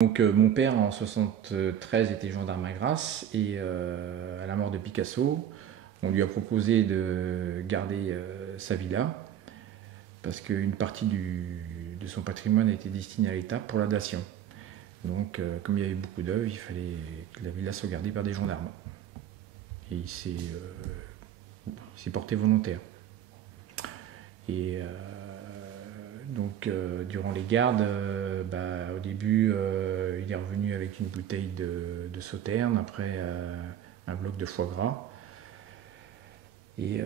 Donc mon père en 73 était gendarme à Grasse et à la mort de Picasso, on lui a proposé de garder sa villa parce qu'une partie de son patrimoine était destinée à l'État pour la dation. Donc comme il y avait beaucoup d'œuvres, il fallait que la villa soit gardée par des gendarmes. Et il s'est porté volontaire. Et donc durant les gardes, au début il est revenu avec une bouteille de sauterne, après un bloc de foie gras. Et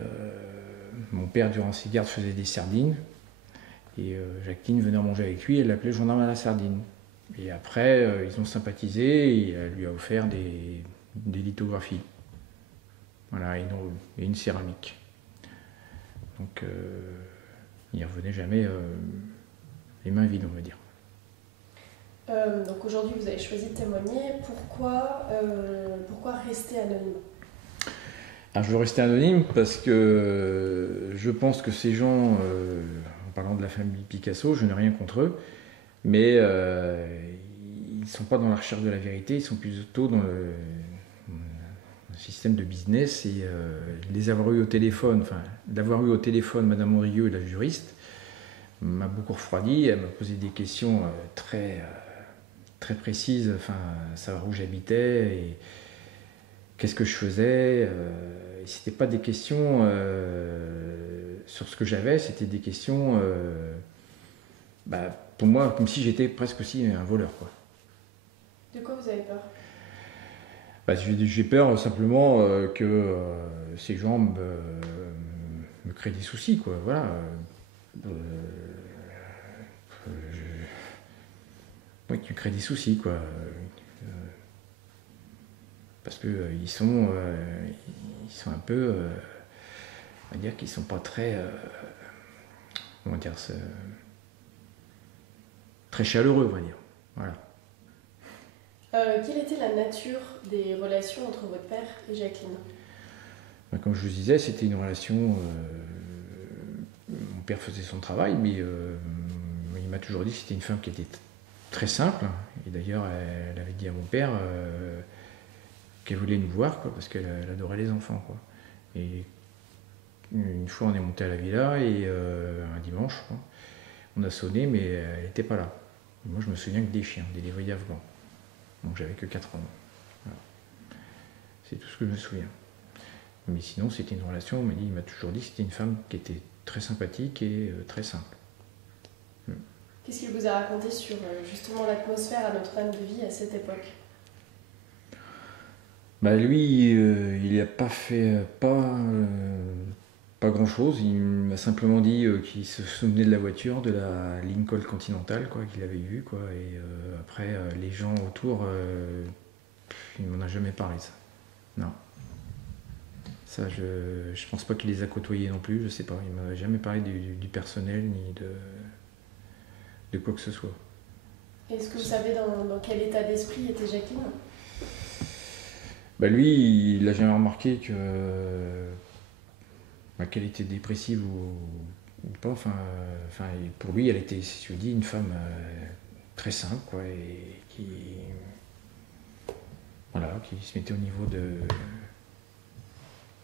mon père durant ses gardes faisait des sardines. Et Jacqueline venait manger avec lui, elle l'appelait gendarme à la sardine. Et après ils ont sympathisé et elle lui a offert des lithographies. Voilà, et une céramique. Donc il ne revenait jamais les mains vides, on va dire. Donc aujourd'hui, vous avez choisi de témoigner. Pourquoi rester anonyme? Alors je veux rester anonyme parce que je pense que ces gens, en parlant de la famille Picasso, je n'ai rien contre eux, mais ils ne sont pas dans la recherche de la vérité, ils sont plutôt dans le système de business. Et les avoir eu au téléphone, enfin d'avoir eu au téléphone Madame Aurieux, la juriste, m'a beaucoup refroidi. Elle m'a posé des questions très précises, enfin savoir où j'habitais et qu'est-ce que je faisais. C'était pas des questions sur ce que j'avais, c'était des questions pour moi comme si j'étais presque aussi un voleur, quoi. De quoi vous avez peur? J'ai peur simplement que ces gens me créent des soucis, quoi. Voilà. Euh, oui, tu crées des soucis, quoi. Parce que ils sont un peu, on va dire qu'ils sont pas très, comment dire, très chaleureux, on va dire. Voilà. Quelle était la nature des relations entre votre père et Jacqueline? Comme je vous disais, c'était une relation. Mon père faisait son travail, mais il m'a toujours dit que c'était une femme qui était très simple. Et d'ailleurs, elle avait dit à mon père qu'elle voulait nous voir, quoi, parce qu'elle adorait les enfants, quoi. Et une fois, on est monté à la villa et un dimanche, quoi, on a sonné, mais elle n'était pas là. Et moi, je me souviens que des chiens, des lévriers afghans. Donc j'avais que 4 ans. Voilà. C'est tout ce que je me souviens. Mais sinon, c'était une relation, il m'a toujours dit que c'était une femme qui était très sympathique et très simple. Qu'est-ce qu'il vous a raconté sur justement l'atmosphère à Notre-Dame-de-Vie à cette époque? Lui, il n'a pas fait pas grand chose. Il m'a simplement dit qu'il se souvenait de la voiture, de la Lincoln Continental, quoi, qu'il avait vue, quoi. Et après, les gens autour, il m'en a jamais parlé, ça. Non. Ça, je pense pas qu'il les a côtoyés non plus, je sais pas. Il m'a jamais parlé du personnel ni de quoi que ce soit. Est-ce que vous savez dans quel état d'esprit était Jacqueline? Lui, il n'a jamais remarqué qu'elle était dépressive ou pas. Pour lui, elle était, si je dis, une femme très simple, quoi, et qui se mettait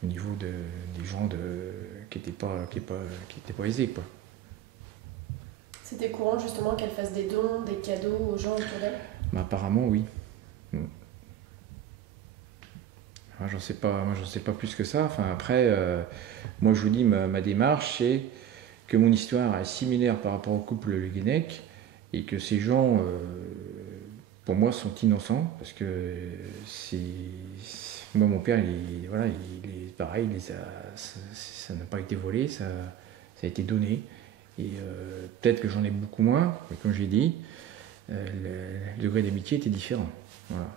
des gens qui étaient pas aisés, quoi. C'était courant justement qu'elle fasse des dons, des cadeaux aux gens autour d'elle? Apparemment, oui. J'en sais pas plus que ça. Enfin, après, moi, je vous dis, ma démarche, c'est que mon histoire est similaire par rapport au couple Le Guenec et que ces gens, pour moi, sont innocents parce que moi, mon père, il est pareil, ça n'a pas été volé, ça a été donné. Et peut-être que j'en ai beaucoup moins, mais comme j'ai dit, le degré d'amitié était différent. Voilà.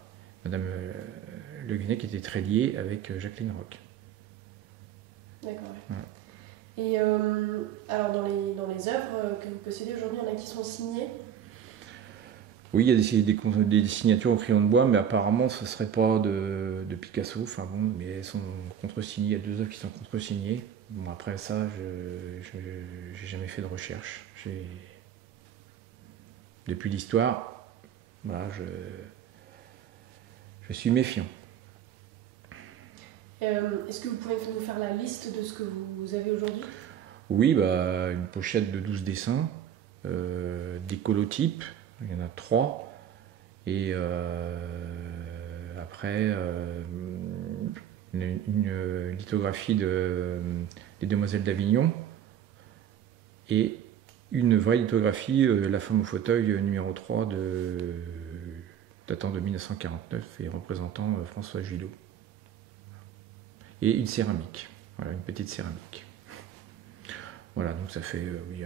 Madame Le Guenec était très liée avec Jacqueline Roch. D'accord. Ouais. Voilà. Et alors dans les œuvres que vous possédez aujourd'hui, il y en a qui sont signées? Oui, il y a des signatures au crayon de bois, mais apparemment ce ne serait pas de Picasso. Enfin bon, mais elles sont contresignées. Il y a 2 œuvres qui sont contresignées. Bon, après ça, je n'ai jamais fait de recherche. Depuis l'histoire, Voilà, je suis méfiant. Est-ce que vous pouvez nous faire la liste de ce que vous avez aujourd'hui? Oui, bah, une pochette de 12 dessins, des colotypes, il y en a 3, et après une lithographie des Demoiselles d'Avignon, et une vraie lithographie, La femme au fauteuil numéro 3, datant de 1949 et représentant François Gillot. Et une céramique, voilà, une petite céramique. Voilà, donc ça fait oui,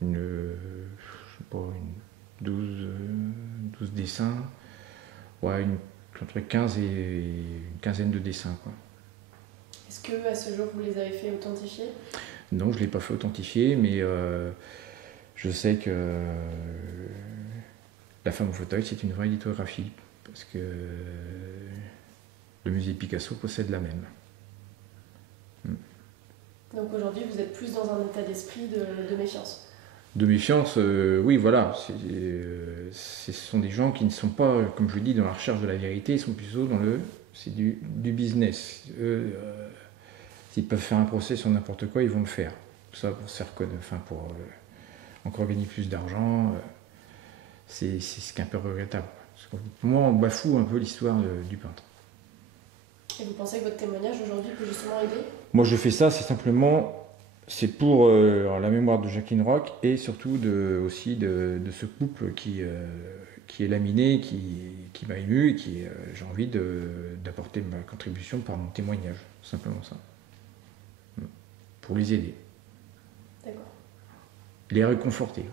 je sais pas, 12 dessins, ouais, entre 15 et une quinzaine de dessins, quoi. Est-ce que à ce jour vous les avez fait authentifier? Non, je ne l'ai pas fait authentifier, mais je sais que La femme au fauteuil, c'est une vraie lithographie, parce que le musée Picasso possède la même. Donc aujourd'hui, vous êtes plus dans un état d'esprit de méfiance? De méfiance, oui, voilà. Ce sont des gens qui ne sont pas, comme je le dis, dans la recherche de la vérité, ils sont plutôt dans c'est du business. Eux, s'ils peuvent faire un procès sur n'importe quoi, ils vont le faire. Tout ça pour se faire connaître, enfin pour encore gagner plus d'argent. C'est ce qui est un peu regrettable. Parce que pour moi, on bafoue un peu l'histoire du peintre. Et vous pensez que votre témoignage aujourd'hui peut justement aider? Moi, je fais ça, c'est pour la mémoire de Jacqueline Roch et surtout aussi de ce couple qui est laminé, qui m'a ému et j'ai envie d'apporter ma contribution par mon témoignage, simplement ça. Pour les aider. D'accord. Les réconforter.